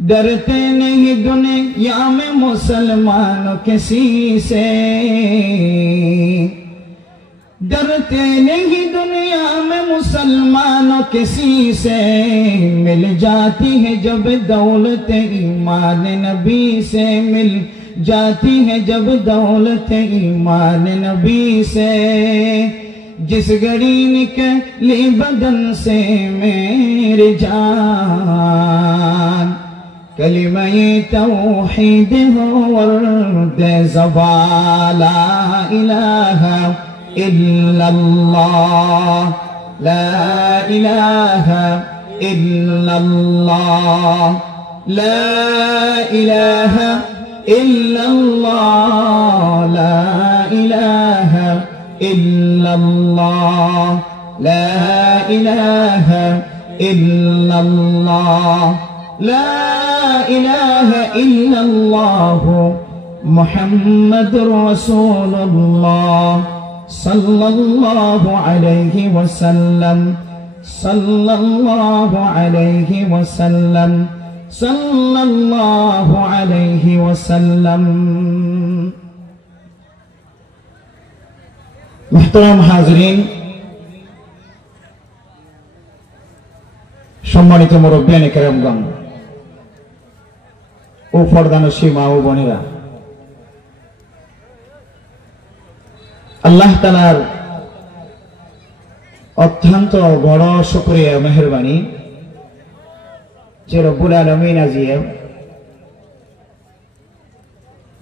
डरते नहीं दुनिया में मुसलमान किसी से, डरते नहीं दुनिया में मुसलमान किसी से, मिल जाती है जब दौलत ईमान नबी से, मिल जाती है जब दौलत ईमान नबी से। जिस घड़ी निकली बदन से मेरी जान, कलिमा-ए तौहीद हो वर्द ज़बान, ला इलाहा इल्लल्लाह, ला इलाहा इल्लल्लाह, ला इलाहा इल्लल्लाह, ला इलाहा इल्लल्लाह, ला इलाहा इल्लल्लाह, ला इलाहा इल्लल्लाह, मुहम्मदुर रसूलुल्लाह सल्लल्लाहु अलैहि वसल्लम, सल्लल्लाहु अलैहि वसल्लम, सल्लल्लाहु अलैहि वसल्लम। मुहतरम हाज़रीन, सम्मानित मुरब्बियाने केरामगण ও পর্দানশী মা ও বোনেরা, আল্লাহ তাআলার অত্যন্ত বড় শুকরিয়া মেহেরবানি যে রব্বুল আলামিন আজিয়ে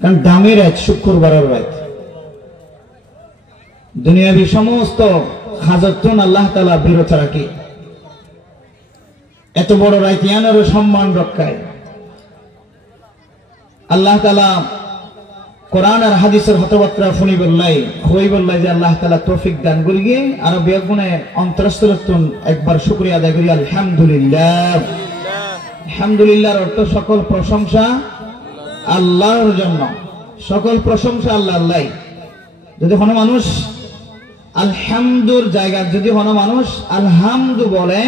কারণ দামের এক শুক্রবারের রাত দুনিয়াবি সমস্ত হাজতন আল্লাহ তাআলা বিরত রাখি এত বড় রাত ইয়ানোর সম্মান রক্ষায় আল্লাহ তাআলা কোরআন আর হাদিসের হতবাত্রা শুনি বললাই হই বললাই যে আল্লাহ তাআলা তৌফিক দান করিয়ে আর বেগুনে অন্তরস্থলতুন একবার শুকরিয়া আদায় করি আলহামদুলিল্লাহ। আলহামদুলিল্লাহর অর্থ সকল প্রশংসা আল্লাহর জন্য, সকল প্রশংসা আল্লাহ আল্লাহ। যদি কোনো মানুষ আলহামদুর জায়গা যদি কোনো মানুষ আলহামদু বলে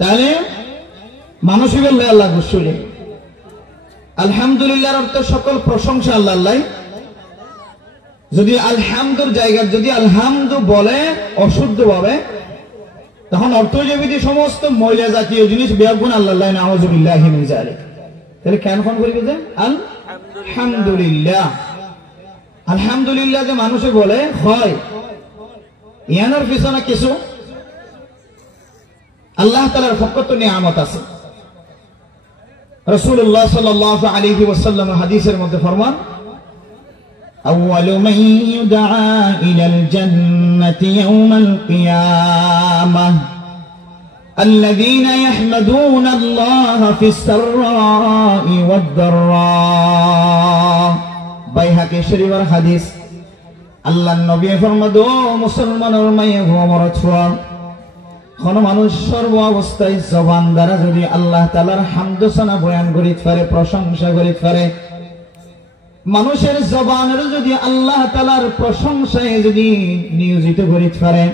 তাহলে মানুষই বললে আল্লাহ গুসুলে। আলহামদুলিল্লাহর অর্থ সকল প্রশংসা আল্লাহ আল্লাহ। যদি আলহামদুর জায়গা যদি আলহামদু বলে অশুদ্ধ ভাবে তখন অর্থ যদি সমস্ত ময়লা জাতীয় জিনিস বেয়াগুন আল্লাহ আল্লাহ নাউযুবিল্লাহি মিন যালিক। তাহলে কেন কোন করিবে যে আলহামদুলিল্লাহ। আলহামদুলিল্লাহ যে মানুষে বলে হয় ইয়ানোর পিছনে কিছু আল্লাহ তাআলার পক্ষ থেকে নিয়ামত আছে। রাসূলুল্লাহ সাল্লাল্লাহু আলাইহি ওয়াসাল্লাম হাদিসের মধ্যে ফরমান, আউয়ালু মান ইউদআ ইলাল জান্নাতি ইয়াওমাল কিয়ামাহ আল্লাযীনা ইয়াহমাদুনা আল্লাহা ফিস সাররা'i ওয়াদ দাররা। বাইহাকি শরীফের হাদিস। আল্লাহর নবী ফরমাদ, ও মুসলমানের মায়ে গো মরদ ছোয়া, কোন মানুষ সর্ব অবস্থায় জবান দ্বারা যদি আল্লাহ তাআলার হামদসানা বয়ান করিতে পারে, প্রশংসা করিতে পারে, মানুষের জবানের যদি আল্লাহ তাআলার প্রশংসায় যদি নিয়োজিত করিতে পারে,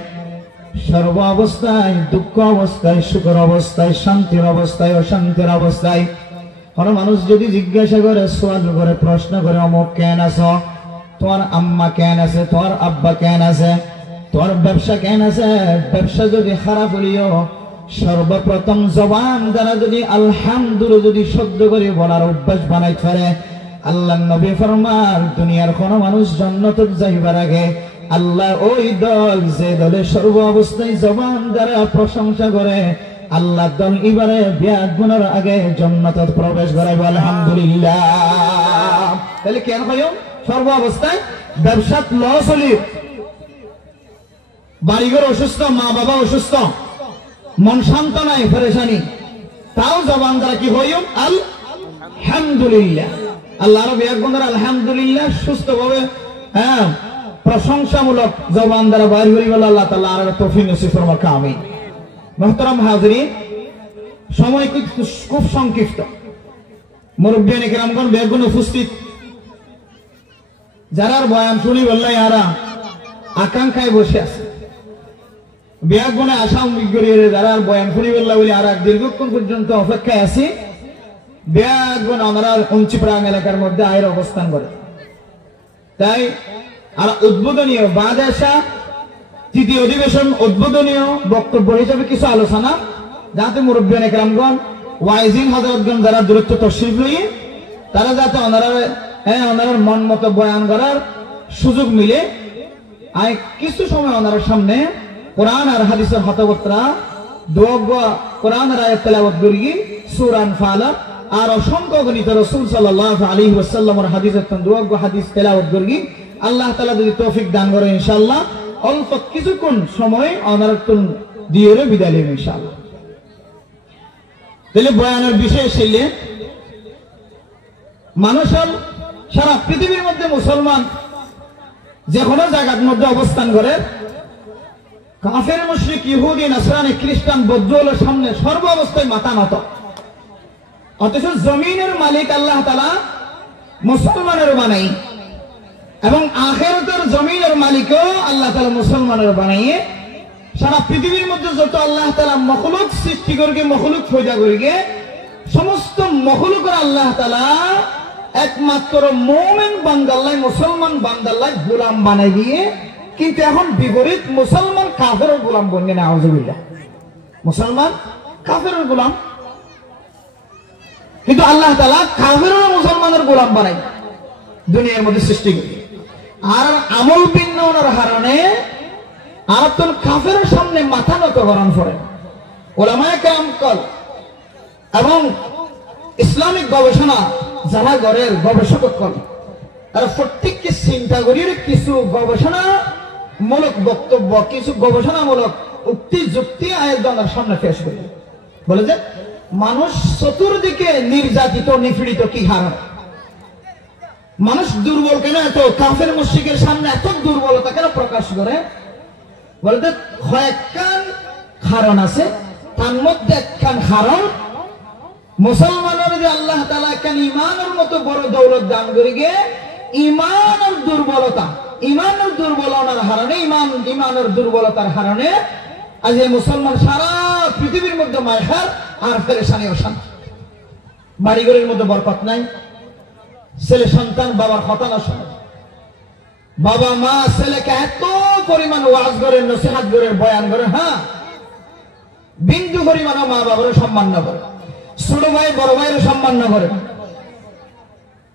সর্ব অবস্থায়, দুঃখ অবস্থায়, সুখের অবস্থায়, শান্তির অবস্থায়, অশান্তির অবস্থায় কোন মানুষ যদি জিজ্ঞাসা করে, সওয়াল করে, প্রশ্ন করে, অমুক কেন আছো, তোমার আম্মা কেন আছে, তোমার আব্বা কেন আছে, তোমার ব্যবসা কেন আছে, ব্যবসা যদি খারাপ হলিও সর্বপ্রথম জবান দ্বারা যদি আলহামদুলিল্লাহ যদি শব্দ করে বলার অভ্যাস বানাইতে পারে, আল্লাহর নবী ফরমান দুনিয়ার কোন মানুষ জান্নাতে যাইবার আগে আল্লাহ ওই দল যে দলে সর্ব অবস্থায় জবান দ্বারা প্রশংসা করে আল্লাহ দল এবারে বিয়াদ গুনার আগে জান্নাতে প্রবেশ করাইবে আলহামদুলিল্লাহ। তাহলে কেন হয় সর্ব অবস্থায় ব্যবসাত লস হলি, বাড়িঘর অসুস্থ, মা বাবা অসুস্থ, মন শান্ত নাই, পরেশানি, তাও জবান দ্বারা কি হইও আলহামদুলিল্লাহ। আল্লাহর বিয়াগুনরা আলহামদুলিল্লাহ সুস্থ ভাবে হ্যাঁ প্রশংসামূলক জবান দ্বারা বাইর করি বলে আল্লাহ তাআলা আর তৌফিক নসিব ফরমাক। আমিন। মুহতারাম হাজিরিন, সময় খুব সংক্ষিপ্ত। মুরব্বিয়ানে কেরামগণ বেগুন উপস্থিত, যারা বয়ান শুনি বললাই আরা আকাঙ্ক্ষায় বসে আছে, বিয়াক বনে আসাম বিগড়িয়ে যারা বয়ান ফুরিবেল্লা বলে আর এক দীর্ঘক্ষণ পর্যন্ত অপেক্ষায় আছি। বিয়াক বন আমরা উঞ্চিপ্রাং এলাকার মধ্যে আয়ের অবস্থান করে, তাই আর উদ্বোধনীয় বাদেশা তৃতীয় অধিবেশন উদ্বোধনীয় বক্তব্য হিসেবে কিছু আলোচনা, যাতে মুরব্বিয়ান একরামগণ ওয়াইজিন হযরতগণ যারা দূরত্ব তশরিফ লইয়ে তারা যাতে ওনার মন মতো বয়ান করার সুযোগ মিলে। আয় কিছু সময় ওনার সামনে কোরআন আর হাদিসের হতবত্রা দোয়া কোরআন আর আয়াত তেলাওয়াত করি, সূরা আনফাল আর অসংখ্য গণিত রাসূল সাল্লাল্লাহু আলাইহি ওয়াসাল্লামের হাদিসের দোয়া হাদিস তেলাওয়াত করি। আল্লাহ তাআলা যদি তৌফিক দান করে ইনশাআল্লাহ অল্প কিছুক্ষণ সময় ওনার দিয়ে বিদায় নেব ইনশাআল্লাহ। তাহলে বয়ানের বিষয় ছিল মানুষের সারা পৃথিবীর মধ্যে মুসলমান যে কোনো জায়গার মধ্যে অবস্থান করে, কাফের মুশরিক ইহুদি নাসরানি খ্রিস্টান বৌদ্ধদের সামনে সর্ব অবস্থায় মাথা নত। অথচ জমিনের মালিক আল্লাহ তাআলা মুসলমানের বানাই এবং আখিরাতের জমিনের মালিকও আল্লাহ তাআলা মুসলমানের বানাইয়ে সারা পৃথিবীর মধ্যে যত আল্লাহ তাআলা মখলুক সৃষ্টি করে মখলুক পয়দা করে সমস্ত মখলুকের আল্লাহ তাআলা একমাত্র মুমিন বান্দাল্লাহ মুসলমান বান্দাল্লাহ গোলাম বানাই দিয়ে, কিন্তু এখন বিপরীত মুসলমান কাফের গোলাম বনে না। আউযুবিল্লাহ, মুসলমান কাফের গোলাম, কিন্তু আল্লাহ তাআলা কাফের মুসলমানের গোলাম বানাই দুনিয়ার মধ্যে সৃষ্টি করে। আর আমল বিন্নর কারণে আর তোর কাফের সামনে মাথা নত করান পড়ে ওলামায়ে কেরাম কল এবং ইসলামিক গবেষণা যারা গড়ের গবেষক কল তারা প্রত্যেককে চিন্তা করিয়ে কিছু গবেষণামূলক বক্তব্য, কিছু গবেষণামূলক উক্তি যুক্তি আয়াতের সামনে পেশ করে বলে যে মানুষ চতুর্দিকে নির্যাতিত নিপীড়িত কি হারান, মানুষ দুর্বল কেন, এত কাফের মুশরিকের সামনে এত দুর্বলতা কেন প্রকাশ করে? বলতে কয়েকখান কারণ আছে, তার মধ্যে একখান কারণ মুসলমানের যে আল্লাহ তাআলা একখান ইমানের মতো বড় দৌলত দান করে গিয়ে ইমানের দুর্বলতা, ইমানের দুর্বলতার কারণে ইমানের দুর্বলতার কারণে আজ এই মুসলমান সারা পৃথিবীর মধ্যে মায়খার আর পেরেশানি অশান্তি। বাড়িঘরের মধ্যে বরকত নাই, ছেলে সন্তান বাবার কথা না শোনে, বাবা মা ছেলেকে এত পরিমাণ ওয়াজ করে নসিহত করে বয়ান করে, হ্যাঁ বিন্দু পরিমাণ মা বাবার সম্মান না করে, ছোট ভাই বড় ভাইয়ের সম্মান না করে,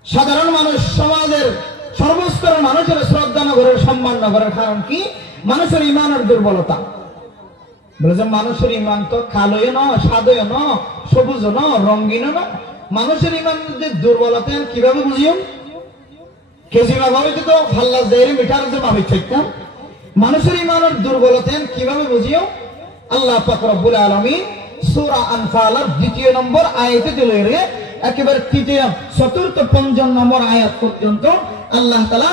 সাধারণ মানুষ সমাজের সর্বস্তরের মানুষের শ্রদ্ধা না করে সম্মান না করার কারণ কি? মানুষের ইমানের দুর্বলতা। বলে যে মানুষের ইমান তো কালোয় ন, সাদয় ন, সবুজ ন, রঙিন ন, মানুষের ইমান যে দুর্বলতা কিভাবে বুঝিও? কেজিমা ভাবে তো ফাল্লা জাইরে মিটার যে ভাবে চাইতাম, মানুষের ইমানের দুর্বলতা কিভাবে বুঝিও? আল্লাহ পাক রব্বুল আলামিন সূরা আনফালের 2 নম্বর আয়াতে দিলে একেবারে 3, 4, 5 নম্বর আয়াত পর্যন্ত আল্লাহ তাআলা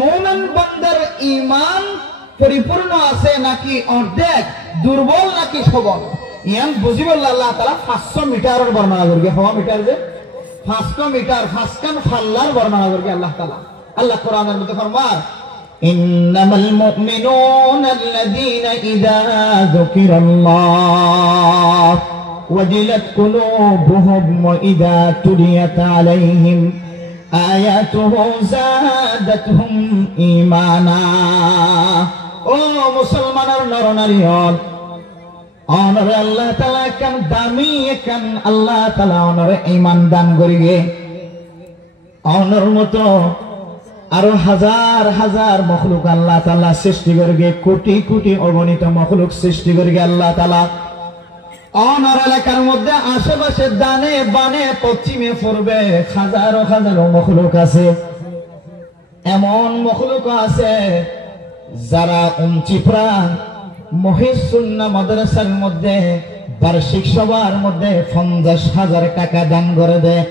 মুমিন বান্দার ঈমান পরিপূর্ণ আছে নাকি অর্ধেক, দুর্বল নাকি সবল, ইয়ান বুঝিবল আল্লাহ তাআলা 500 মিটারের বর্ণনা করবে। হাওয়া মিটার যে 500 মিটার 5 কান ফাল্লার বর্ণনা করবে আল্লাহ তাআলা। আল্লাহ কোরআনের মধ্যে ফরমায় ইন্নামাল মুমিনুনা আল্লাযীনা ইযা যুকিরাল্লাহ ওয়াজিলাত কুলুবুহুম ওয়া ইযা তুলিয়াত আলাইহিম আয়াতুহু যাদাতহুম ঈমানা। ও মুসলমানের নরনারী হল, অনরে আল্লাহ তাআলা কেন দামি কেন আল্লাহ তাআলা অনরে ঈমান দান করিবে। অনর মতো আরো হাজার হাজার মখলুক আল্লাহ তাআলা সৃষ্টি করবে, কোটি কোটি অগণিত মখলুক সৃষ্টি করবে আল্লাহ তাআলা। অনর এলাকার মধ্যে আশেপাশে ডানে বামে পশ্চিমে পূর্বে হাজারো হাজারো মখলুক আছে। এমন মখলুক আছে যারা উঞ্চিপ্রাং মহিসুন্নাহ মাদ্রাসার মধ্যে বার্ষিক সভার মধ্যে 50,000 টাকা দান করে দেয়।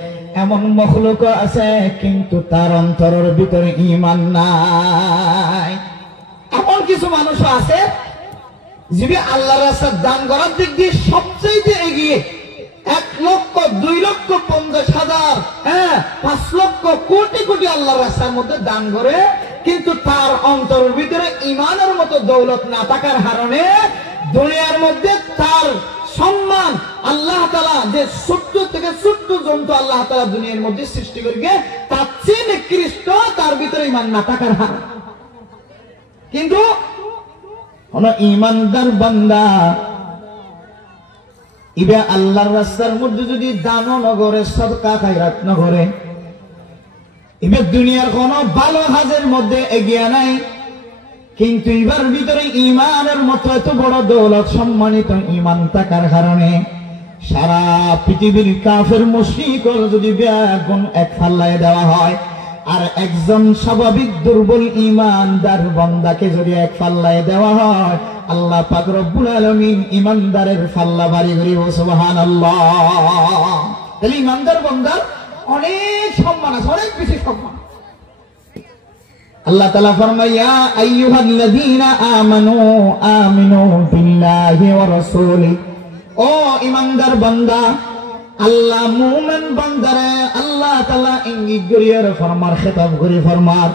এমন মখলুক আছে কিন্তু তার অন্তরের ভিতরে ঈমান নাই। এমন কিছু মানুষ আছে যিনি আল্লাহর রাস্তায় দান করার দিক দিয়ে সবচেয়ে এগিয়ে, 1 লক্ষ 2 লক্ষ 50,000 5 লক্ষ কোটি কোটি আল্লাহর রাস্তার মধ্যে দান করে, কিন্তু তার অন্তরের ভিতরে ঈমানের মতো দৌলত না থাকার কারণে দুনিয়ার মধ্যে তার সম্মান আল্লাহ তাআলা যে ছোট্ট থেকে ছোট্ট জন্তু আল্লাহ তাআলা দুনিয়ার মধ্যে সৃষ্টি করেছে তার চেয়ে নিকৃষ্ট তার ভিতরে ঈমান না থাকার হার। কিন্তু কোন ঈমানদার বান্দা ইবা আল্লাহর রাস্তার মধ্যে যদি দান নগরে সদকা খায়রাত নগরে ইবা দুনিয়ার কোন ভালো কাজের মধ্যে এগিয়ে নাই, কিন্তু এবার ভিতরে ঈমানের মতো এত বড় দৌলত সম্মানিত ঈমান থাকার কারণে সারা পৃথিবীর কাফের মুশরিকরা যদি বেগুন এক পাল্লায় দেওয়া হয় আর একজন স্বাভাবিক দুর্বল ঈমানদার বান্দাকে যদি এক পাল্লায় দেওয়া হয়, আল্লাহ পাক রব্বুল আলামিন ঈমানদারের পাল্লা ভারী করিব। সুবহানাল্লাহ। তাহলে ঈমানদার বান্দার অনেক সম্মান আছে, অনেক বেশি সম্মান। আল্লাহ তাআলা ফরমায় ইয়া আইয়ুহাল্লাযীনা আমানু আমিনু বিল্লাহি ওয়া রাসূলি। ও ঈমানদার বান্দা, আল্লাহ মুমিন বান্দারে আল্লাহ তাআলা ইঙ্গিত করিয়া ফরমার, খেতাব করি ফরমার।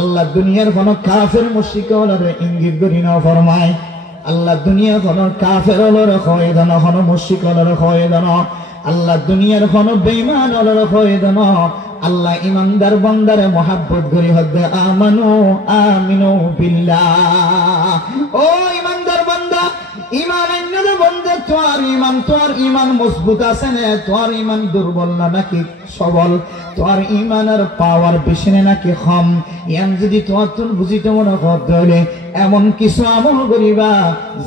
আল্লাহ দুনিয়ার কোন কাফের মুশরিকরে ইঙ্গিত করি না ফরমায়। আল্লাহ দুনিয়া কোন কাফের হলরে কয় দেন, কোন মুশরিকরে কয় দেন, আল্লাহ দুনিয়ার কোন বেঈমান হলরে কয় দেন। আল্লাহ ঈমানদার বান্দারে মহব্বত করি হদ্দে আমানু আমিনু বিল্লাহ। ও ঈমানদার বান্দা, ঈমান আনলে বন্দে তোর ঈমান মজবুত আছে না, তোর ঈমান দুর্বল না নাকি সবল, তোর ঈমানের পাওয়ার বেশি নাকি কম, ইয়ান যদি তোর বুঝিতে মনে করতে হলে এমন কিছু আমল করিবা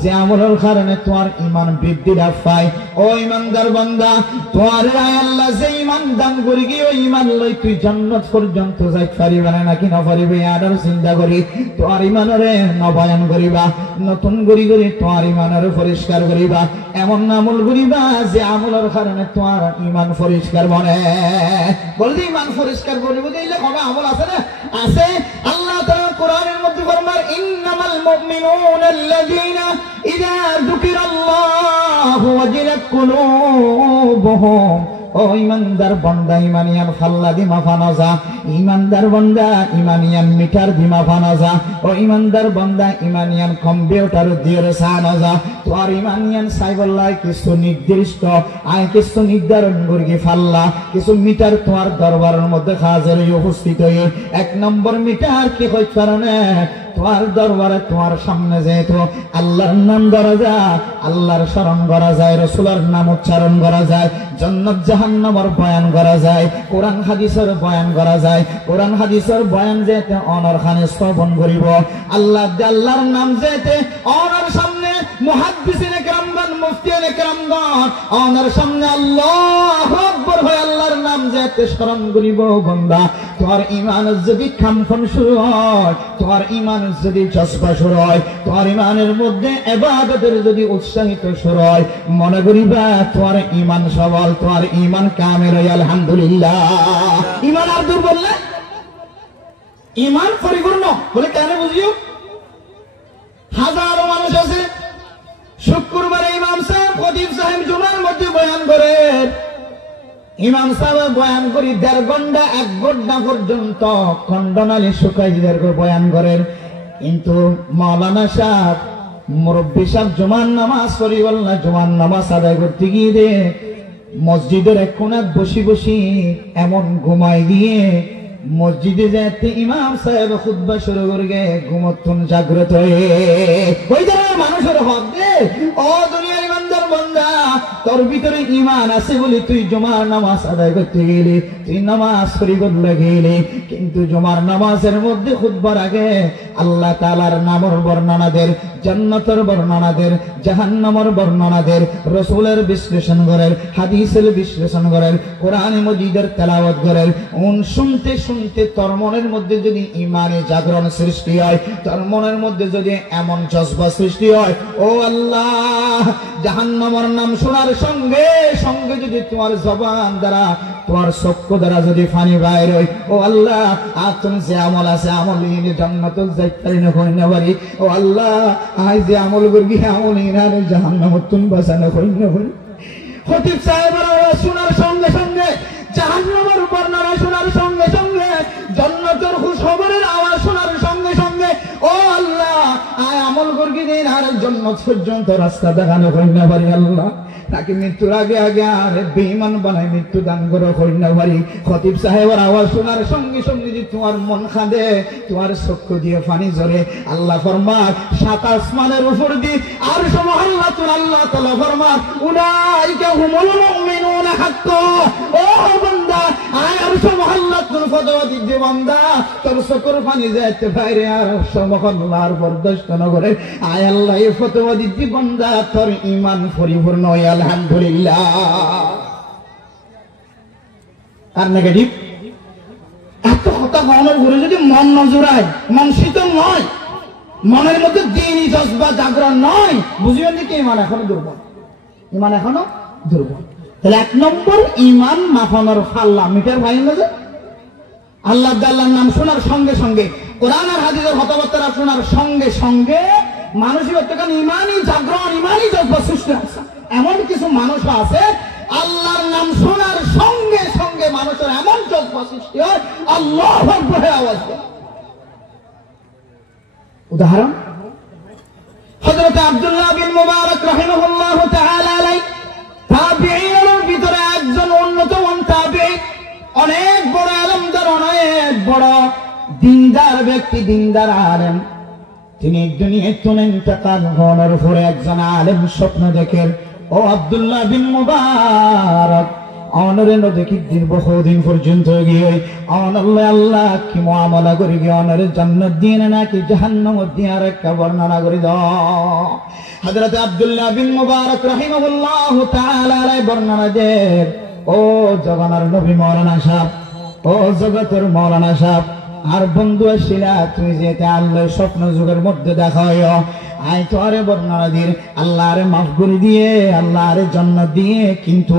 যে আমলের কারণে তোর ঈমান বৃদ্ধি লাভ পায়। ও ঈমানদার বান্দা, তোর আল্লাহ যে ঈমান দান করি কি ওই ঈমান লই তুই জান্নাত পর্যন্ত যাইতে পারিবা নাকি না পারিবে, আর চিন্তা করি তোর ঈমানরে নবায়ন করিবা, নতুন করি তোর ঈমানরে পরিষ্কার করিবা, এমন আমল করিবা যে আমলের কারণে তোর ঈমান পরিষ্কার বনে। বলদি ঈমান পরিষ্কার করিব দিলে কোন আমল আছে না? আছে। আল্লাহ তাআলা কোরআনের মধ্যে ফরমান ইন্নামাল মুমিনুনা আল্লাযীনা ইযা যুকিরাল্লাহু ওয়াজিলাত কুলুবুহুম। ও ঈমানদার বান্দা, ঈমানিয়ান ফাল্লা দিমা ফানাজা, ঈমানদার বান্দা ঈমানিয়ান মিটার দিমা ফানাজা। ও ঈমানদার বান্দা ঈমানিয়ান কম্পিউটার দিয়ে সানাজা। তোর ঈমানিয়ান সাইবল্লাহ কিছু নির্দিষ্ট কিছু নির্ধারণ করি ফাল্লা কিছু মিটার তোমার দরবারের মধ্যে হাজির উপস্থিত হয়ে এক নম্বর মিটার কি হইতে পারে না, তোমার দরবারে তোমার সামনে যেহেতু আল্লাহর নাম ধরা যায়, আল্লাহর স্মরণ করা যায়, রাসূলের নাম উচ্চারণ করা যায়, জান্নাত জাহান্নামের বয়ান করা যায়, কোরআন হাদিসের বয়ান করা যায়। কোরআন হাদিসের বয়ান যেতে অনর খানে শ্রবণ করিব, আল্লাহর নাম যেতে অনর সামনে মুহাদ্দিসিনে কেরামগণ মুফতিয়ে কেরামগণ অনর সামনে আল্লাহু আকবার হয় আল্লাহর নাম যেতে স্মরণ করিব। বান্দা, তোমার ঈমান যদি খামখন শুরু হয়, তোমার ঈমান যদি জজবা শুরু হয়, তোমার ঈমানের মধ্যে ইবাদতের যদি উৎসাহিত শুরু হয়, মনে করিবা তোমার ঈমান সবল, তোমার ঈমান কামেল হয়। আলহামদুলিল্লাহ। ঈমান আর দুর্বল না, ঈমান পরিপূর্ণ বলে কেন বুঝিও? হাজারো মানুষ আছে শুক্রবারে ইমাম সাহেব খতিব সাহেব জুমার মধ্যে বয়ান করে, ইমাম সাহেব বয়ান করি 1.5 ঘন্টা 1 ঘন্টা পর্যন্ত খণ্ডনালী শুকাইদের বয়ান করেন, কিন্তু মাওলানা সাহেব মুরব্বী সাহেব জুমার নামাজ পড়ি বলনা, জুমার নামাজ আদায় করতে গিয়ে মসজিদের এক কোণে বসি বসি এমন ঘুমাই গিয়ে মসজিদে যেতে ইমাম সাহেব খুতবা শুরু করে ঘুমতুন জাগ্রত হয়ে ওই ধরনের মানুষের হক দে। ও দুনিয়ার ইমানদার বান্দা, তোর ভিতরে ঈমান আছে বলে তুই জুমার নামাজ আদায় করতে গেলি, তুই নামাজ পড়িতে গেলি, কিন্তু জুমার নামাজের মধ্যে খুতবার আগে আল্লাহ তাআলার নামের বর্ণনা দের, জান্নাতের বর্ণনা দের, জাহান্নামের বর্ণনা দের, রাসূলের বিশ্লেষণ করেন, হাদিসের বিশ্লেষণ করেন, কোরআন মাজিদের তেলাওয়াত করেন। শুনতে শুনতে তোর মনের মধ্যে যদি ঈমানে জাগরণ সৃষ্টি হয়, তোর মনের মধ্যে যদি এমন জজবা সৃষ্টি হয়, ও আল্লাহ, জাহান্নামের নাম শোনার সঙ্গে সঙ্গে যদি তোমার জবান দ্বারা তোমার চক্ষু দ্বারা যদি পানি বাইর হয়, ও আল্লাহ, আর তুমি যে আমল আছে আমল নিয়ে জান্নাতে যাইতে পারি না কই না পারি, ও আল্লাহ, আজ যে আমল করি আমল নিয়ে জাহান্নামে তুমি বাঁচানো কই না পারি। খতিব সাহেবের আওয়াজ শোনার সঙ্গে সঙ্গে, জাহান্নামের বর্ণনা শোনার সঙ্গে সঙ্গে, জান্নাতের খুশখবরের আওয়াজ শোনার সঙ্গে সঙ্গে, ও আল্লাহ, আয় আমল করি দিন আর জান্নাত পর্যন্ত রাস্তা দেখানো হই না পারি আল্লাহ, তাকে মৃত্যুর আগে আগে আর বেঈমান বানাই মৃত্যু দান করে হই না পারি। খতিব সাহেবের আওয়াজ শোনার সঙ্গে সঙ্গে যে তোমার মন খাঁদে, তোমার চক্ষু দিয়ে পানি ঝরে। আল্লাহ ফরমান সাত আসমানের উপর দিয়ে আর সুবহানাল্লাহ আল্লাহ তাআলা ফরমান উলাইকা হুমুল মুমিনুনা হাক্কা। ও বান্দা আয় আর সুবহানাল্লাহ ফতোয়া দিতে বান্দা তোর চক্ষুর পানি যাইতে বাইরে আর সুবহানাল্লাহর বরদাস্ত না করে আয় আল্লাহ এই ফতোয়া দিতে বান্দা তোর ঈমান পরিপূর্ণ হয় আলহামদুলিল্লাহ। আর নেগেটিভ এত কথা হওয়ার পরে যদি মন না জোড়ায়, মন শীতল নয়, মনের মধ্যে দিনই জজবা জাগরণ নয়, বুঝবেন যে কি ইমান এখনো দুর্বল, ইমান এখনো দুর্বল। তাহলে এক নম্বর ইমান মাফানোর ফাল্লা মিটার ভাই না যে আল্লাহ আল্লাহর নাম শোনার সঙ্গে সঙ্গে, কোরআন আর হাদিসের কথাবার্তা শোনার সঙ্গে সঙ্গে মানুষের অত্যকান ইমানই জাগরণ, ইমানই জজবা সৃষ্টি আছে। এমন কিছু মানুষ আছে আল্লাহর নাম শোনার সঙ্গে সঙ্গে মানুষের এমন জজবা সৃষ্টি হয় আল্লাহু আকবার আওয়াজ দেয়। উদাহরণ হযরত আব্দুল্লাহ বিন মুবারক রাহিমাহুল্লাহু তাআলা আলাইহি তাবিঈনের ভিতরে একজন অন্যতম তাবিঈ, অনেক বড় আলেমদার, অনেক বড় দিনদার ব্যক্তি, দিনদার আলেম। তিনি দুনিয়ায় ইন্তেকাল হওয়ার পরে একজন আলেম স্বপ্ন দেখেন, ও আব্দুল্লাহ বিন মুবারক অনরেন দেখি দিন বহুদিন পর্যন্ত গিয়ে অনল্লাহ আল্লাহ কি মুআমালা করে গিয়ে অনরে জান্নাত দিয়ে নাকি জাহান্নাম দিয়ে আর একটা বর্ণনা করে দাও। হযরত আব্দুল্লাহ বিন মুবারক রাহিমাহুল্লাহু তাআলা আলাইহি বর্ণনা দেন, ও জগনার নবী মাওলানা সাহেব, ও জগতের মাওলানা সাহেব আর বন্ধু আসিলা, তুমি যেতে আল্লাহর স্বপ্ন যুগের মধ্যে দেখা হয় আই তো আরে বর্ণনা দিয়ে আল্লাহরে মাফ করে দিয়ে আল্লাহরে জান্নাত দিয়ে, কিন্তু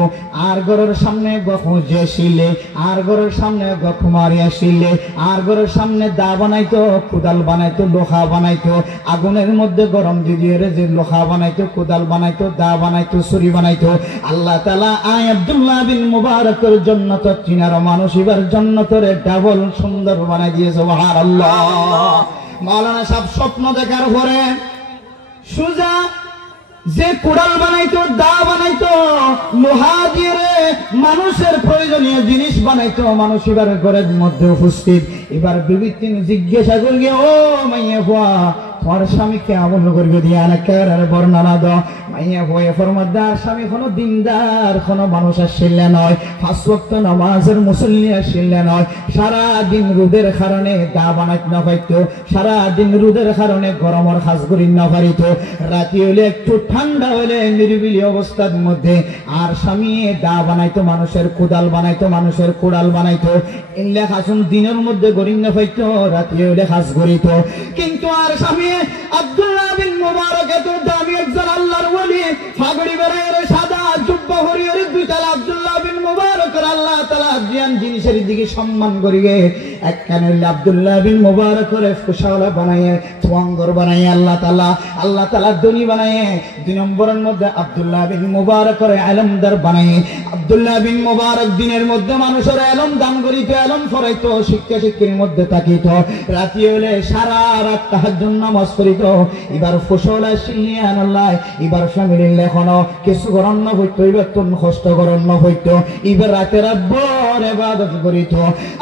আর ঘরের সামনে গখুজে শিলে, আর ঘরের সামনে গখ মারিয়া শিলে, আর ঘরের সামনে দা বানাইতো, কুদাল বানাইতো, লোহা বানাইতো, আগুনের মধ্যে গরম দিয়ে যে লোহা বানাইতো, কুদাল বানাইতো, দা বানাইতো, ছুরি বানাইতো। আল্লাহ তাআলা আই আব্দুল্লাহ বিন মুবারকের জান্নাত চিনার মানুষ এবার জান্নাতের ডাবল সুন্দর বানাই দিয়েছে। সুবহানাল্লাহ। মাওলানা সাহেব স্বপ্ন দেখার পরে সুজা যে কুড়াল বানাইতো, দা বানাইতো, লোহা দিয়ে মানুষের প্রয়োজনীয় জিনিস বানাইতো, মানুষ এবার ঘরের মধ্যে উপস্থিত। এবার বিবি তিনি জিজ্ঞাসা করি, ও মাইয়া ফুয়া তোমার স্বামীকে আমল করিয়ে দিয়ে আনাকার বর্ণনা দাও। মাইয়া ফুয়া ফরমাদার স্বামী কোনো দিনদার কোনো মানুষ আসলে নয়, পাঁচ ওয়াক্ত নামাজের মুসল্লি আসলে নয়, সারাদিন রোদের কারণে দা বানাইতে না পাইতো, সারাদিন রোদের কারণে গরমের খাস করি না পারিত, রাতি হলে একটু ঠান্ডা হলে নিরিবিলি অবস্থার মধ্যে আর স্বামী দা বানাইতো, মানুষের কোদাল বানাইতো, মানুষের কোড়াল বানাইতো, ইল্লা খাসুন দিনের মধ্যে গরিব না পাইতো, রাতি হলে খাস করিত। কিন্তু আর স্বামী আব্দুল্লাহ বিন মুবারক এত দামি একজন আল্লাহর ওলি, ফাগড়ি বেড়ায় সাদা জুব্বা হরিয়ার দুই তালা আব্দুল্লাহ বিন মুবারক আল্লাহ তাআলা জিয়ান জিনিসের দিকে সম্মান করিয়ে একখানে আব্দুল্লাহ বিন মুবারকের ফুসাওয়ালা বানায়, তোয়াঙ্গর বানায় আল্লাহ তাআলা ধনী বানায়। দুই নম্বরের মধ্যে আব্দুল্লাহ বিন মুবারকের আলমদার বানায়। আব্দুল্লাহ বিন মুবারক দিনের মধ্যে মানুষের আলম দান করিত, আলম ফরাইতো, শিক্ষা শিক্ষির মধ্যে থাকিত, রাতি হলে সারা রাত তাহাজ্জুদ নামাজ পড়িত। এবার ফুসাওয়ালা শিলিয়ান আল্লাহ এবার স্বামীর লেখনো কিছু গরণ্য হইতো, এবার তুন কষ্ট গরণ্য হইতো, এবার রাতের বড় ইবাদত করিত।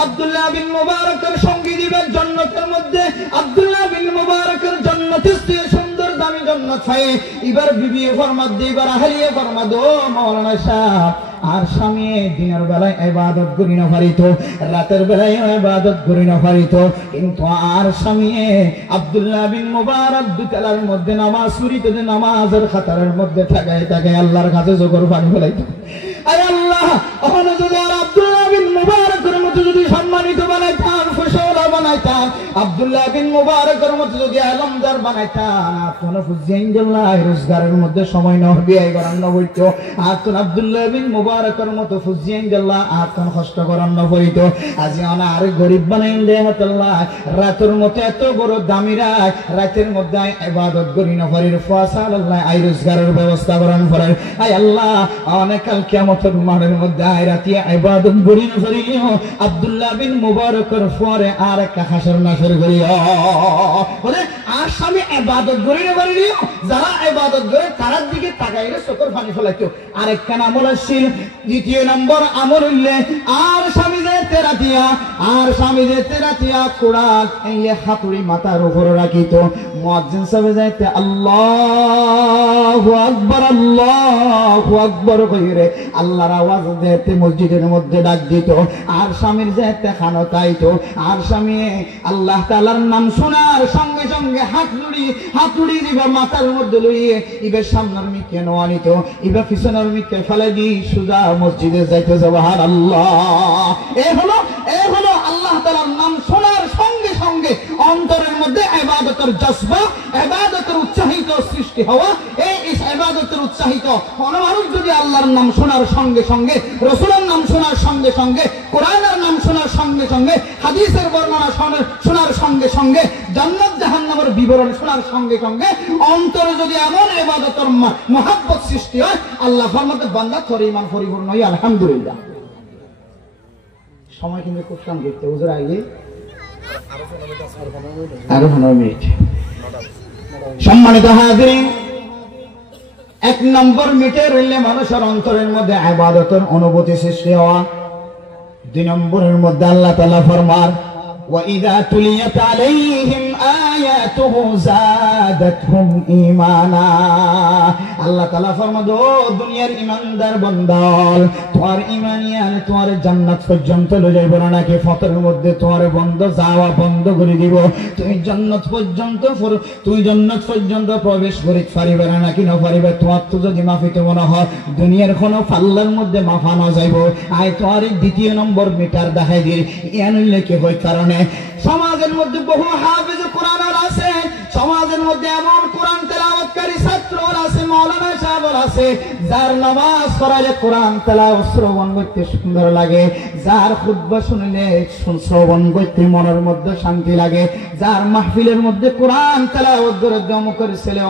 আব্দুল্লাহ বিন মুবারকের সঙ্গী দিবেন জান্নাতের মধ্যে, আব্দুল্লাহ বিন মুবারকের জান্নাতের সুন্দর দামি জান্নাত পায়। এবার বিবি ফরমাদ দে, এবার আহলিয়া ফরমাদ, ও মাওলানা সাহেব আর স্বামী দিনের বেলায় ইবাদত করি না পারিত, রাতের বেলায় ইবাদত করি না পারিত, কিন্তু আর স্বামী আব্দুল্লাহ বিন মুবারক দুতলার মধ্যে নামাজ পড়িত, নামাজের খাতারের মধ্যে থাকায় আল্লাহর কাছে জোকর পানি ফেলাইত। আয় আল্লাহ, ওখানে যদি আর আব্দুল্লাহ বিন মুবারকের মতো যদি সম্মানিত বানাইতাম, ফুসাওয়ালা বানাইতাম, আব্দুল্লাহ বিন মুবারকের মতো যদি আলমদার বানাইতাম, আপনার ফুজিয়াইন্দাল্লাহ রোজগারের মধ্যে সময় না বিয়াই করান্ন হইতো, আপনার আব্দুল্লাহ বিন মুবারকের মতো ফুজিয়াইন্দাল্লাহ আপনার কষ্ট করান্ন হইতো। আজি অনা আর গরিব বানাইন দেহাতাল্লাহ রাতের মতো এত বড় দামি রাত, রাতের মধ্যে ইবাদত করি না পারির ফসাল আল্লাহ আই রোজগারের ব্যবস্থা করান পারেন। আয় আল্লাহ অনেক কাল কিয়ামতের মাঠের মধ্যে আই রাতে ইবাদত করি না পারিও আব্দুল্লাহ বিন মুবারকের পরে আর একটা হাসর নাসর করিও বলে আর স্বামী ইবাদত করে নেবারিও যারা ইবাদত করে তার দিকে তাকাইলে চোখের পানি ফলাইতো। আরেকখান আমল আসছিল, দ্বিতীয় নম্বর আমল হইলে আর স্বামী যে তেরাতিয়া, আর স্বামী যে তেরাতিয়া কোরআন এই হাতুড়ি মাথার উপরে রাখিত, মুয়াজ্জিন সাহেব যাইতে আল্লাহু আকবার আল্লাহু আকবার কইরে আল্লাহর আওয়াজ দিতে মসজিদের মধ্যে ডাক দিত। আর স্বামীর যেতে খানো তাইতো, আর স্বামী আল্লাহ তাআলার নাম শোনার সঙ্গে সঙ্গে হাতুড়ি দিবা মাথার মধ্যে লইয়ে ইবে সামনের মিকে নোয়ানিত, ইবে পিছনের মিকে ফেলে দি সুজা মসজিদে যাইতে সুবহানাল্লাহ। এই হলো আল্লাহ তাআলার নাম শোনার সঙ্গে সঙ্গে অন্তরের মধ্যে ইবাদতের জজবা, ইবাদতের উৎসাহিত সৃষ্টি হওয়া। এই ইবাদতের উৎসাহিত কোন মানুষ যদি আল্লাহর নাম শোনার সঙ্গে সঙ্গে, রাসূলের নাম শোনার সঙ্গে সঙ্গে, কোরআনের নাম শোনার সঙ্গে সঙ্গে, হাদিসের বর্ণনা শোনার সঙ্গে সঙ্গে, জান্নাত জাহান্নামের বিবরণ শোনার সঙ্গে সঙ্গে অন্তরে যদি এমন ইবাদতের মহব্বত সৃষ্টি হয়, আল্লাহ ফরমাতে বান্দা তোর ঈমান পরিপূর্ণ হয় আলহামদুলিল্লাহ। সময় কিন্তু খুব সংক্ষিপ্ত, হুজুর আগে আরো 15 মিনিট। সম্মানিত হাজিরিন, এক নম্বর মিটে রইলে মানুষের অন্তরের মধ্যে ইবাদতের অনুভূতি সৃষ্টি হওয়া। দুই নম্বরের মধ্যে আল্লাহ তাআলা ফরমান وَإِذَا تُلِيَتْ عَلَيْهِمْ آيَاتُهُ زَادَتْهُمْ إِيمَانًا। আল্লাহ তাআলা ফরমাদ, ও দুনিয়ার ঈমানদার বান্দা, তোমার ঈমানিয়ান তোমার জান্নাত পর্যন্ত লয়ে যাইব না নাকি ফতরের মধ্যে তোমার বন্ধ যাওয়া বন্ধ করে দিব, তুই জান্নাত পর্যন্ত প্রবেশ করিতে পারিবে না নাকি না পারিবে। তোমার তো যদি মাফিতে মনে হয় দুনিয়ার কোনো পাল্লার মধ্যে মাফানো যাইব। আয় তোমার দ্বিতীয় নম্বর মিটার দেখাই দিই। ইয়ান হইলে কি হয়, কারণে সমাজের মধ্যে বহু হাফেজ কোরআন আছে, সমাজের মধ্যে এমন কোরআন তেলাওয়াতকারী ছাত্র আছে, মাওলানা সাহেব আছে, যার নামাজ পড়ালে কোরআন তেলাওয়াত শ্রবণ করতে সুন্দর লাগে, যার খুতবা শুনলে শ্রবণ করতে মনের মধ্যে শান্তি লাগে, যার মাহফিলের মধ্যে কোরআন তেলাওয়াত করে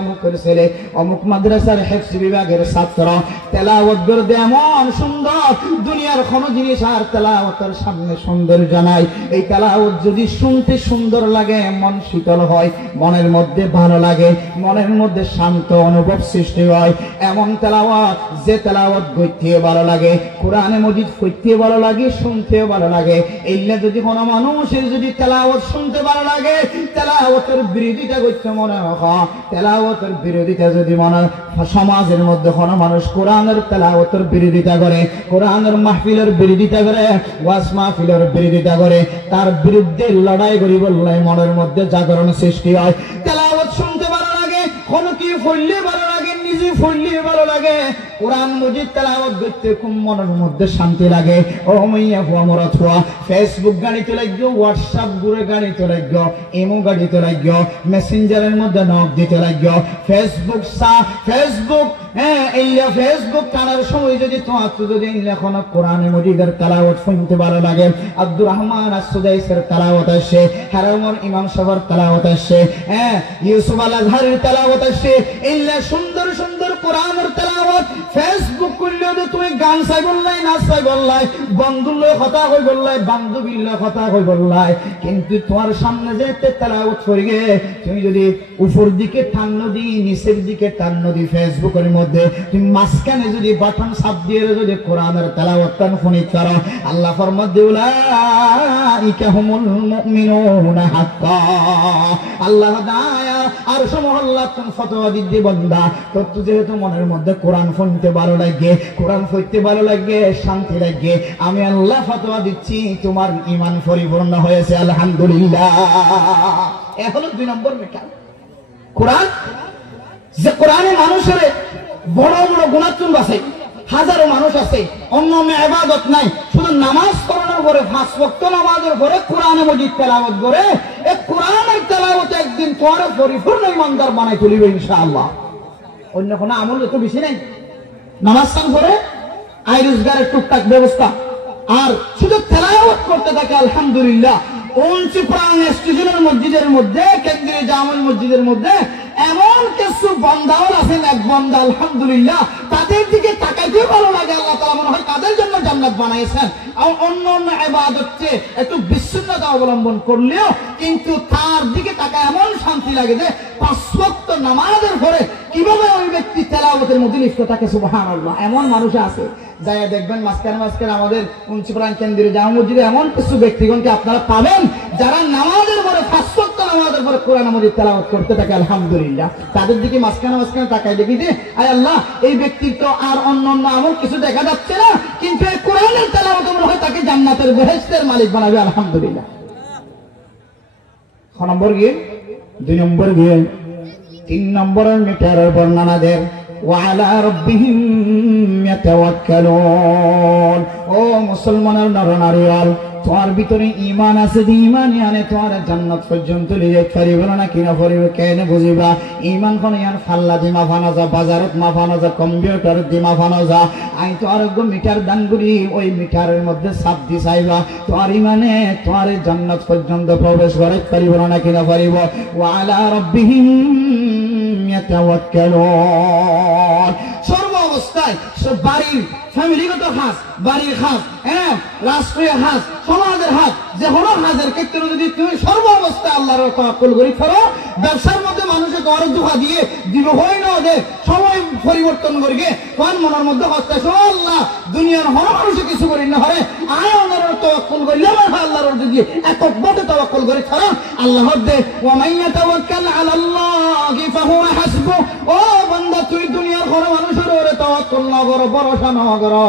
অমুকের ছেলে অমুক মাদ্রাসার হিফজ বিভাগের ছাত্র তেলাওয়াত করে এমন সুন্দর, দুনিয়ার কোনো জিনিস আর তেলাওয়াতের সামনে সুন্দর জানাই। এই তেলাওয়াত যদি শুনতে সুন্দর লাগে, মন শীতল হয়, মনের মধ্যে ভালো লাগে, মনের মধ্যে শান্ত অনুভব সৃষ্টি হয়। এমন তেলাওয়াত যে তেলাওয়াত গইতে ভালো লাগে, কোরআনে মজিদ পড়তে ভালো লাগে, শুনতে ভালো লাগে। এইলা যদি কোনো মানুষের যদি তেলাওয়াত শুনতে ভালো লাগে, তেলাওয়াতের বিরোধিতা করতে মনে হয়, তেলাওয়াতের বিরোধিতা যদি মনে সমাজের মধ্যে কোনো মানুষ কোরআনের তেলাওয়াতের বিরোধিতা করে, কোরআনের মাহফিলের বিরোধিতা করে, ওয়াজ মাহফিলের বিরোধিতা করে, তার বিরুদ্ধে লড়াই করি বললে মনের মধ্যে জাগরণ সৃষ্টি হয়। তেলাওয়াত শুনতে ভালো লাগে, কোনো কি পড়লে ভালো লাগে, নিজে পড়লে ভালো লাগে, কোরআন মজিদ তেলাওয়াত করতে খুব মনের মধ্যে শান্তি লাগে। ও মাইয়া হুয়া মরা থুয়া ফেসবুক গাড়িতে লাগলো, হোয়াটসঅ্যাপ ঘুরে গাড়িতে লাগলো, ইমো গাড়িতে লাগলো, মেসেঞ্জারের মধ্যে নক দিতে লাগলো, ফেসবুক ফেসবুক টানার সময় যদি তোমার যদি এখন কোরআনে মজিদের তেলাওয়াত শুনতে ভালো লাগে, আব্দুর রহমান আস-সুদাইসের তেলাওয়াত আসে, হারামর ইমাম সাহেবের তেলাওয়াত আসে, ইউসুফ আল-আজহারের তেলাওয়াত আসে, ইল্লা সুন্দর সুন্দর কোরআনের তেলাওয়াত ফেসবুক করলেও তুমি গান চাই বললাই, নাচ চাই বললাই, বন্ধুর লয় কথা কই বললাই, বান্ধবীর লয় কথা কই বললাই, কিন্তু তোমার সামনে যে তেলাওয়াত করিগে তুমি যদি উপর দিকে টান নদী, নিচের দিকে টান নদী, ফেসবুকের মধ্যে তুমি মাঝখানে যদি বাটন চাপ দিয়ে যদি কোরআনের তেলাওয়াত শুনিতে পারো, আল্লাহ ফরমান উলাইকা হুমুল মুমিনুনা হাক্কা। আল্লাহ দায়া আর সমহল্লাতুন ফতোয়া দিতে বান্দা, তো যেহেতু মনের মধ্যে কোরআন শুনতে ভালো লাগে, কোরআন পড়তে ভালো লাগে, শান্তি লাগে, আমি আল্লাহ ফতোয়া দিচ্ছি তোমার ঈমান পরিপূর্ণ হয়েছে আলহামদুলিল্লাহ। এখন 2 নম্বর মিটার কোরআন, যে কোরআনে মানুষের বড় বড় গুণাত্মক আছে, হাজারো মানুষ আছে অন্য ইবাদত নাই, শুধু নামাজ পড়ানোর পরে 5 ওয়াক্ত নামাজের পরে কোরআনে মজিদ তেলাওয়াত করে, এই কোরআনের তেলাওয়াত একদিন পরে পরিপূর্ণ ঈমানদার বানাই তুলিবে ইনশাআল্লাহ। অন্য কোনো আমল তো বেশি নাই, নামাজ সান করে আয় রোজগারের টুকটাক ব্যবস্থা, আর শুধু তেলাওয়াত করতে থাকে আলহামদুলিল্লাহ। 29 প্রাণ স্টেশনের মসজিদের মধ্যে, কেন্দ্রীয় জামে মসজিদের মধ্যে এমন কিছু বান্দাও আছেন, এক বান্দা আলহামদুলিল্লাহ তাদের দিকে তাকাইতে ভালো লাগে, আল্লাহ তাআলা মনে হয় তাদের জন্য জান্নাত বানাইছেন। আর অন্য অন্য ইবাদতে একটু বিচ্ছিন্নতা অবলম্বন করলেও কিন্তু তার দিকে তাকায় এমন শান্তি লাগে যে 5 ওয়াক্ত নামাজের পরে কিভাবে ওই ব্যক্তি তেলাওয়াতের মধ্যে লিপ্ত থাকে। সুবহানাল্লাহ, এমন মানুষ আছে যাই দেখবেন মাঝখানে আমাদের মুন্সিপাল কেন্দ্রে জামা মসজিদে এমন কিছু ব্যক্তিগণকে আপনারা পাবেন যারা নামাজের পরে 5 ওয়াক্ত নামাজের পরে কোরআন মাজিদ তেলাওয়াত করতে থাকে। আলহামদুলিল্লাহ, তাদের দিকে মাঝখানে তাকায় দেখি যে আয় আল্লাহ, এই ব্যক্তির তো আর অন্য আমল কিছু দেখা যাচ্ছে না, কিন্তু এই কোরআনের তেলাওয়াত মনে হয় তাকে জান্নাতের বেহেশতের মালিক বানাবে। আলহামদুলিল্লাহ। 6 নম্বর গিয়ে 2 নম্বর গিয়ে 3 নম্বরের মিটারের বর্ণনা দেন وعلى ربهم يتوكلون। ও মুসলমানের নরনারীরা, তোমার ভিতরে ঈমান আছে, যে ঈমান আনে তোমার জান্নাত পর্যন্ত লিয়ে পারিব না কিনা পারিব কেন বুঝিবা। ঈমান কোন ইয়ান ফাল্লা দি মাফানো যা, বাজারত মাফানো যা, কম্পিউটার দি মাফানো যা, আই তো আরোগ্য মিটার দান করি ওই মিটারের মধ্যে চাপ দি চাইবা তোমার ঈমানে তোমার জান্নাত পর্যন্ত প্রবেশ করে পারিব না কিনা পারিব। ওয়ালা রাব্বিহিম ইয়াতাওয়াক্কালুন। সর্ব অবস্থায় বাড়ির ফ্যামিলিগত হাত, বাড়ির হাত, হ্যাঁ রাষ্ট্রীয় হাত, সমাজের হাত, যে কোনো হাতের ক্ষেত্রে যদি তুমি সর্ব অবস্থায় আল্লাহর তাওয়াক্কুল করি করো, ব্যবসার মধ্যে মানুষের তোমার ধোঁকা দিয়ে দিব হয় না যে সময় পরিবর্তন করিগে তোমার মনের মধ্যে হচ্ছে আল্লাহ দুনিয়ার হর মানুষে কিছু করি না হরে আয় আল্লাহর তাওয়াক্কুল করিলে আমার আল্লাহর যদি এককভাবে তাওয়াক্কুল করি করো আল্লাহর দে ওয়া মাইয়া তাওয়াক্কাল আলাল্লাহি ফাহুয়া হাসবু। ও বান্দা, তুই দুনিয়ার হর মানুষের উপরে তাওয়াক্কুল না করো, ভরসা না করো,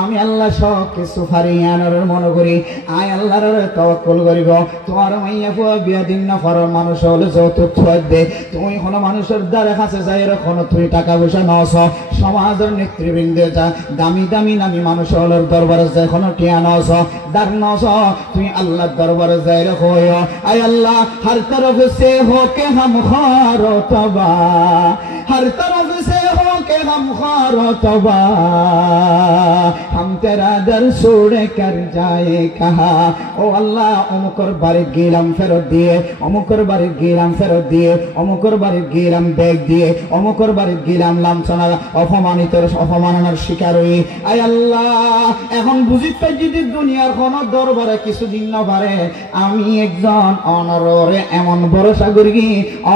আমি আল্লাহ সব কিছু পারি আনার মনে করি, আয় আল্লাহর তাওয়াক্কুল করিব। তোমার মাইয়া ফুয়া বিয়া দিন না ফরার মানুষ হলে যৌতুক ছুঁয়ে দে, তুমি কোনো মানুষের দ্বারে কাছে যাই এরকম তুই টাকা পয়সা নস, সমাজের নেতৃবৃন্দে যা দামি দামি নামি মানুষ হলের দরবারে যাই কোনো টিয়া নস, দার নস, তুই আল্লাহর দরবারে যাই রেখো। আয় আল্লাহ, হর তরফ সে হো কে হাম খারো তবা, হর তরফ সে হো কে হাম খারো তবা, हम तेरा दर छोड़ कर जाए कहा। ও আল্লাহ, অমুকর বাড়ি গেলাম ফেরত দিয়ে, অমুকর বাড়ি গেলাম ফেরত দিয়ে, অমুকর বাড়ি গেলাম ব্যাগ দিয়ে, অমুকর বাড়ি গেলাম লাঞ্ছনা অপমাননার শিকার হই। আয় আল্লাহ, এখন বুঝিতে পাই যদি দুনিয়ার কোন দরবারে কিছুদিন না পারে আমি একজন অনরে এমন ভরসা করি,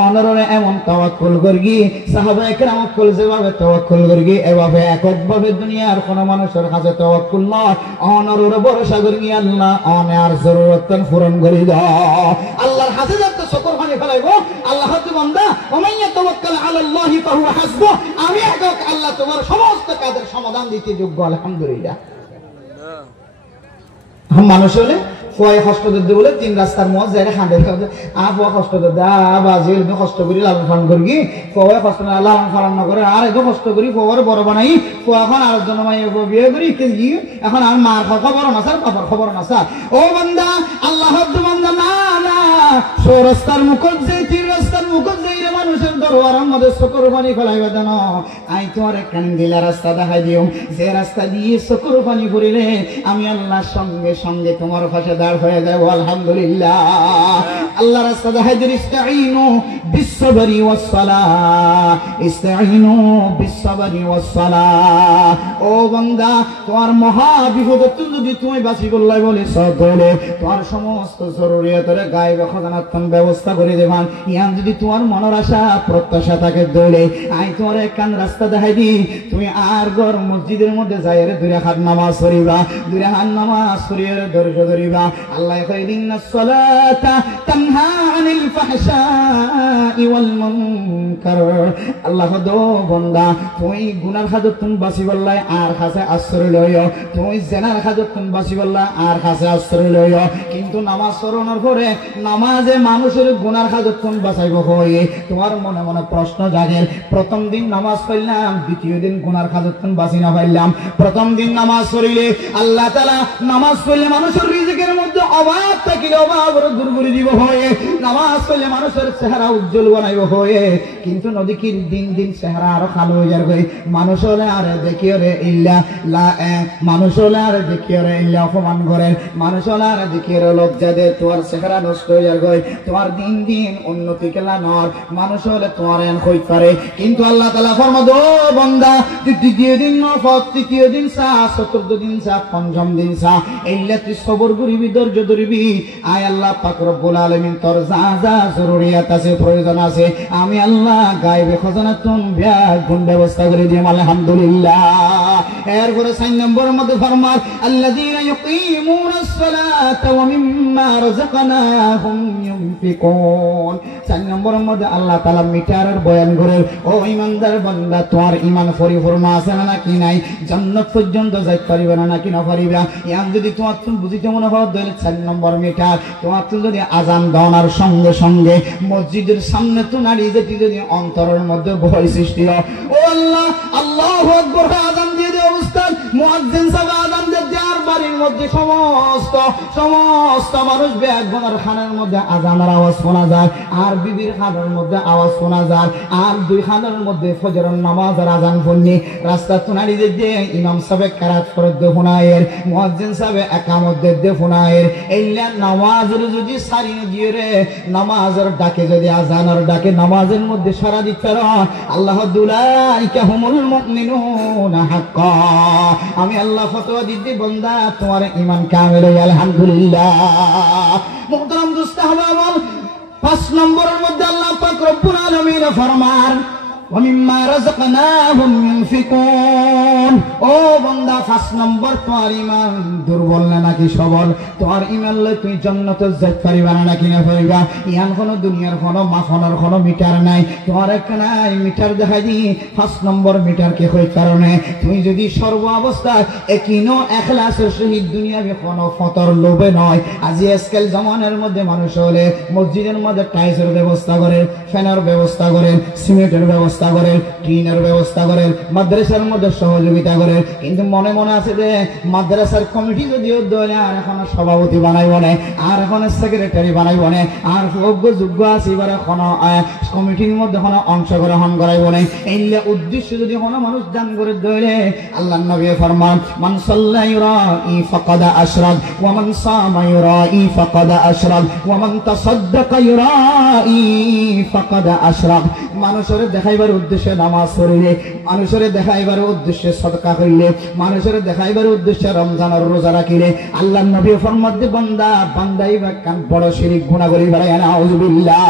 অনরে এমন তাওয়াক্কুল করি, সাহাবায়ে কেরাম যেভাবে তাওয়াক্কুল করি এভাবে এককভাবে দুনিয়ার কোন মানুষের কাছে তাওয়াক্কুল নয়, অনরের ভরসা করি আল্লাহ অনার জরুরত পূরণ করে দাও। আল্লাহর হাতে যাতে শুকর পানি ফেলাইবো, আল্লাহ হাতে বান্দা ওমাইয়া তাওয়াক্কাল আলাল্লাহি ফাহুয়া হাসবু, আমি একক আল্লাহ তোমার সমস্ত কাজের সমাধান দিতে যোগ্য। আলহামদুলিল্লাহ। মানুষ হলে ফুয়াই কষ্ট দিতে বলে 3 রাস্তার মত যাই খাঁদে ফুয়া কষ্ট দিতে বাজি কষ্ট করি লালন পালন করি, ফুয়া কষ্ট লালন পালন না করে আর এত কষ্ট করি ফুয়ার বড় বানাই, ফুয়া এখন আরেকজন মাইয়া বিয়ে করি এখন আর মার খবর না স্যার, বাবার খবর না স্যার। ও বান্দা, আল্লাহ বান্দা না না রাস্তার মুখত যে 3 রাস্তার মুখত যাই রে মানুষের দরবারের মধ্যে শুকর পানি ফেলাইবে দেন, আই তোমার একখান দিলা রাস্তা দেখাই দিও, যে রাস্তা দিয়ে শুকর পানি পড়িলে আমি আল্লাহর সঙ্গে সঙ্গে তোমার পাশে দাঁড় হয়ে যাব। আলহামদুলিল্লাহ। আল্লাহ রাস্তা দেখাই দিল, ইস্তাঈনু বিসসাবরি ওয়াস সালাহ, ইস্তাঈনু বিসসাবরি ওয়াস সালাহ। ও বান্দা, তোমার মহা বিপদে যদি তুমি বাঁচি বললাই বলে সব বলে তোমার সমস্ত জরুরিয়াতের গায়েব খজানাতন ব্যবস্থা করে দেবান। ইয়ান যদি তোমার মনের আশা প্রত্যাশা থাকে দৌড়ে আই তোমার একখান রাস্তা দেখাই দি, তুমি আর ঘর মসজিদের মধ্যে যাই রে 2 রাকাত নামাজ পড়িবা, 2 রাকাত নামাজ পড়িয়ে ধৈর্য ধরিবা। আল্লাহ কয় ইন্নাস সালাতা তানহা আনিল ফাহশাই ওয়াল মুনকার। আল্লাহ দো বান্দা, তুমি গুনার হাজতন বাঁচি বললাই আর কাছে আশ্রয় লইও, তুমি জেনার হাজতন বাঁচি বললাই আর কাছে আশ্রয় লইও, কিন্তু নামাজ পড়ানোর পরে নামাজে মানুষের গুনার হাজতন বাঁচাইব হয়ে তোমার মনে মনে প্রশ্ন জাগে, প্রথম দিন নামাজ পড়লাম, দ্বিতীয় দিন গুনার হাজতন বাঁচি না পাইলাম। প্রথম দিন নামাজ পড়িলে আল্লাহ তাআলা নামাজ পড়লে মানুষের রিজিকের মধ্যে অভাব থাকিলে অভাব দূর করে দিব হয়ে, নামাজ পড়লে মানুষের চেহারা উজ্জ্বল বানাইব হয়ে, কিন্তু নদীকির দিন দিন চেহারা আরো কালো হয়ে যাবে। মানুষ হলে আরে দেখিও রে ইল্লা লা, মানুষ হলে আরে দেখিও রে ইল্লা অপমান করে, মানুষ হলে আরে দেখিও রে লজ্জা দে, তোমার চেহারা নষ্ট হয়ে যাবে। গই তোমার দিন দিন উন্নতি কেলা নর মানুষ হলে তোমার এন হই পারে কিন্তু আল্লাহ তাআলা ফরমাদ ও বান্দা দ্বিতীয় দিন নফত তৃতীয় দিন সা চতুর্থ দিন সা পঞ্চম দিন সা এইলা তুই সবর করিবি ধৈর্য ধরিবি আয় আল্লাহ পাক রব্বুল আলামিন তোর যা যা জরুরিয়াত আছে প্রয়োজন আছে আমি আল্লাহ গায়বে খজানাতুন গুণ ব্যবস্থা করে দিই আলহামদুলিল্লাহ এরপরে 4 নম্বরের মধ্যে ফরমান আল্লাযীনা ইউকিমুনাস সালাতা ওয়া মিম্মা রাযাকনাহুম ইউনফিকুন 4 নম্বরের মধ্যে আল্লাহ তাআলা মিটারের বয়ান করেন ও ঈমানদার বান্দা তোমার ঈমান পরিপূর্ণ আছে নাকি নাই জান্নাত পর্যন্ত যাইতে পারিবে নাকি না পারিবা ইয়ান যদি তোমার তুমি বুঝিতে মনে হয় তাহলে 4 নম্বর মিটার তোমার যদি আজান দেওয়ার সঙ্গে সঙ্গে মসজিদের সামনে তো নাড়িয়ে যেতে যদি অন্তরের মধ্যে ভয় সৃষ্টি হয় ও আল্লাহ আল্লাহু আকবার আজান দিয়ে দেয় অবস্থান মুয়াজ্জিন সাহেব আজান দিয়ে যার বাড়ির মধ্যে সমস্ত মানুষ বেগুনার খানের মধ্যে আজানের আওয়াজ শোনা যায় আর বিবির খানের মধ্যে আওয়াজ শোনা যায় আর দুই খানের মধ্যে ফজরের নামাজের আজান পড়নি রাস্তা তো নাড়িয়ে দিয়ে ইমাম সাহেব কেরাত করে দে ফোনায়ের মুয়াজ্জিন সাহেব একামত দে ফোনায়ের এইলা নামাজের যদি সারিয়ে দিয়ে রে নামাজের ডাকে যদি আজানের ডাকে নামাজের মধ্যে সারা দিতে আল্লাহ দুলাইকা হুমুল মুমিনুনা হাক্কা আমি আল্লাহ ফতোয়া দিতে বান্দা তোমার ঈমান কামিল আলহামদুলিল্লাহ মুহতারাম দোস্ত আহবাব 5 নম্বরের মধ্যে আল্লাহ পাক রব্বুল আলামিন ফরমান ওয়া মিম্মা রাযাকনাহুম ইউনফিকুন ও বান্দা 5 নম্বর তোমার ঈমান দুর্বল নাকি সবল তোমার ঈমান লই তুই জান্নাতে যাইতে পারিবা নাকি না পারিবা ইয়ান কোন দুনিয়ার কোন মাখনের কোন মিটার নাই তোমার একখানা মিটার দেখাই দি 5 নম্বর মিটার কে কই কারণে তুমি যদি সর্ব অবস্থায় একিনো ইখলাসের সহিত দুনিয়াবি কোন ফতর লোভে নয় আজি আজকাল জামানার মধ্যে মানুষ হলে মসজিদের মধ্যে টাইলসের ব্যবস্থা করে ফ্যানের ব্যবস্থা করে সিমেন্টের ব্যবস্থা করেন টিনের ব্যবস্থা করেন মাদ্রাসার মধ্যে সহযোগিতা করেন কিন্তু মনে মনে আছে যে মাদ্রাসার কমিটি যদিও দলে আর এখন সভাপতি বানাইব না আর এখন সেক্রেটারি বানাইব না আর যোগ্য আছে এবার এখন কমিটির মধ্যে কোনো অংশগ্রহণ করাইব না এইলে উদ্দেশ্য যদি কোনো মানুষ দান করে দলে আল্লাহর নবী ফরমান মান সাল্লা ইউরাই ফাকাদ আশরাক ওয়া মান সামা ইউরাই ফাকাদ আশরাক ওয়া মান তাসাদদাকা ইউরাই ফাকাদ আশরাক মানুষের দেখাইবার উদ্দেশ্যে নামাজ পড়িলে মানুষের দেখাইবার উদ্দেশ্যে সদকা করিলে মানুষের দেখাইবার উদ্দেশ্যে রমজানের রোজা রাখিলে আল্লাহর নবী ফরমাতে বান্দাই বা কান বড় শিরক গুনাহ করি বেড়ায় নাউযুবিল্লাহ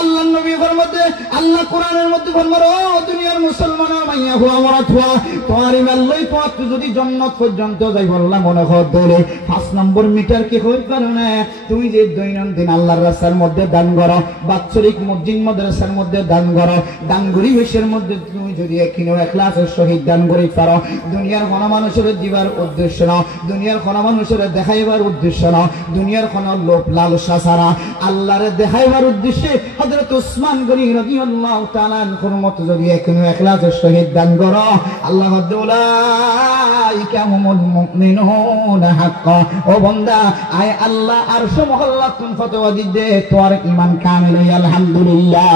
আল্লাহর নবী ফরমাতে আল্লাহ কোরআনের মধ্যে ফরমার ও দুনিয়ার মুসলমান মাইয়া হুয়া মারাতুয়া তোমার ঈমান লই তুই যদি জান্নাত পর্যন্ত যাই বললাম মনে কর দলে 5 নম্বর মিটার কি হই কারণে তুমি যে দৈনন্দিন আল্লাহর রাস্তার মধ্যে দান করো বাৎসরিক মসজিদ মাদ্রাসার মধ্যে দান করো দান গরিবের মধ্যে তুমি যদি একিনো ইখলাসের সহিত দান করি পারো দুনিয়ার কোন মানুষের দিবার উদ্দেশ্য না দুনিয়ার কোন মানুষের দেখাইবার উদ্দেশ্য না দুনিয়ার কোন লোভ লালসা ছাড়া আল্লাহর দেখাইবার উদ্দেশ্যে হযরত ওসমান গনি রাদিয়াল্লাহু তাআলা আনহুর মতো যদি একিনো ইখলাসের সহিত দান করো আল্লাহ দুলাইকা হুমুল মুমিনুনা হাক্কা ও বান্দা আয় আল্লাহ আরশ মহল্লাতুন ফতোয়া দিতে তোমার ঈমান কামিল আলহামদুলিল্লাহ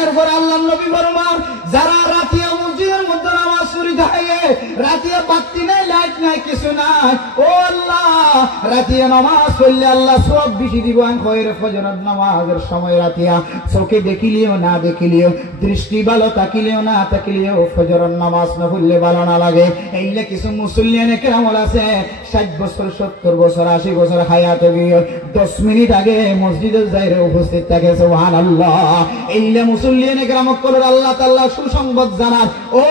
এরপর আল্লাহর নবী ফরমান যারা রাতিয়া মসজিদের মধ্যে নামাজ পড়ি থাকে রাতিয়া বাতি নাই লাইট নাই কিছু নাই ও আল্লাহ রাতিয়া নামাজ পড়লে আল্লাহ সব বেশি দিব আন খয়ের ফজরের নামাজের সময় রাতিয়া চোখে দেখিলিও না দেখিলিও দৃষ্টি ভালো তাকিলেও না তাকিলেও ফজরের নামাজ না পড়লে ভালো না লাগে এইলে কিছু মুসল্লিয়ানে কেরামল আছে 60 বছর 70 বছর 80 বছর হায়াতে গিয়ে 10 মিনিট আগে মসজিদের যাইরে উপস্থিত থাকে সুবহানাল্লাহ এইলে মুসল্লিয়ানে কেরামত করে আল্লাহ তাআলা সুসংবাদ জানান ও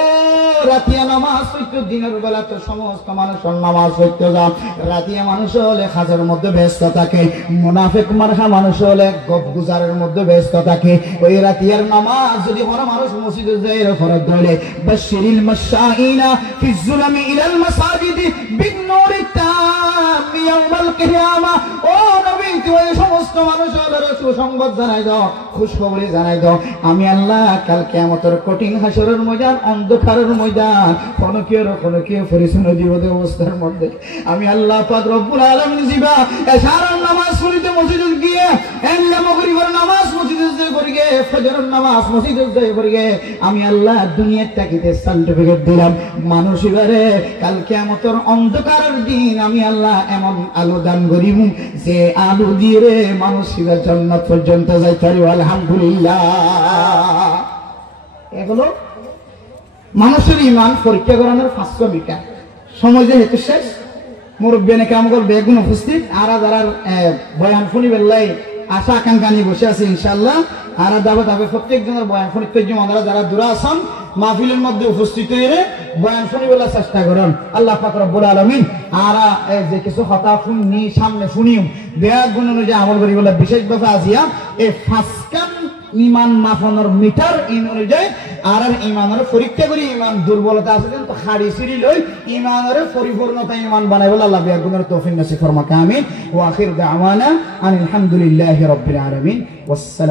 রাতিয়া নামাজ পড়তে দিনের বেলা তো সমস্ত মানুষের নামাজ পড়তে যান রাতিয়া মানুষ হলে খাজের মধ্যে ব্যস্ত থাকে মুনাফিক মারহা মানুষ হলে গপ গুজারের মধ্যে ব্যস্ত থাকে ওই রাতিয়ার নামাজ যদি কোনো মানুষ মসজিদে যায় ফরজ ধরে বাশিরিল মাশাইনা ফিজ যুলামি ইলাল মাসাজিদ বিন-নূরি তাম ইয়াউমাল কিয়ামা ও নবী তুই সমস্ত মানুষের সুসংবাদ জানাই দাও খুশখবরি জানাই দাও আমি আল্লাহ কাল কিয়ামতের কঠিন হাসরের ময়দান অন্ধকারের ময়দান কোনকিয় পরিচ্ছন্ন জীবন অবস্থার মধ্যে আমি আল্লাহ পাক রব্বুল আলামিন জিবা এশারার নামাজ পড়িতে মসজিদে গিয়ে এন্না মাগরিবের নামাজ মসজিদে যাই পড়িয়ে ফজরের নামাজ মসজিদে যাই পড়িয়ে আমি আল্লাহ দুনিয়ার তাকিতে সার্টিফিকেট দিলাম মানুষ এবারে কাল কিয়ামতের অন্ধকারের দিন আমি আল্লাহ এমন আলো দান করিব যে আলো দিয়ে রে মানুষ জান্নাত পর্যন্ত যাইতে পারে আলহামদুলিল্লাহ এগুলো মানুষের ঈমান পরীক্ষা করানোর 500 মিটার সময় যে হেতু শেষ মুরব্বিয়ানে কামগল বেগুন উপস্থিত আর যারা বয়ান শুনি বেলাই আশা আকাঙ্ক্ষা নিয়ে বসে আছে ইনশাআল্লাহ আর দাবে দাবে প্রত্যেকজনের বয়ান শুনি আপনারা যারা দূরে আছেন মাহফিলের মধ্যে উপস্থিত হয়ে বয়ান শুনিবার চেষ্টা করেন আল্লাহ পাক রব্বুল আলামিন আর যে কিছু কথা শুনি সামনে শুনিও বেয়া গুণ অনুযায়ী আমল করি বলে বিশেষভাবে আজিয়া এই ফাসকান ইমান মাফানোর মিটার ইন অনুযায়ী আর ইমানের পরীক্ষা করি ইমান দুর্বলতা আছে তো খাড়ি সিঁড়ি লই ইমানের পরিপূর্ণতা ইমান বানাই বলে আল্লাহ বেয়া গুণের তৌফিক নসিব ফরমাক আমিন ওয়া আখির দাওয়ানা আলহামদুলিল্লাহি রাব্বিল আলামিন ওয়াসসালাম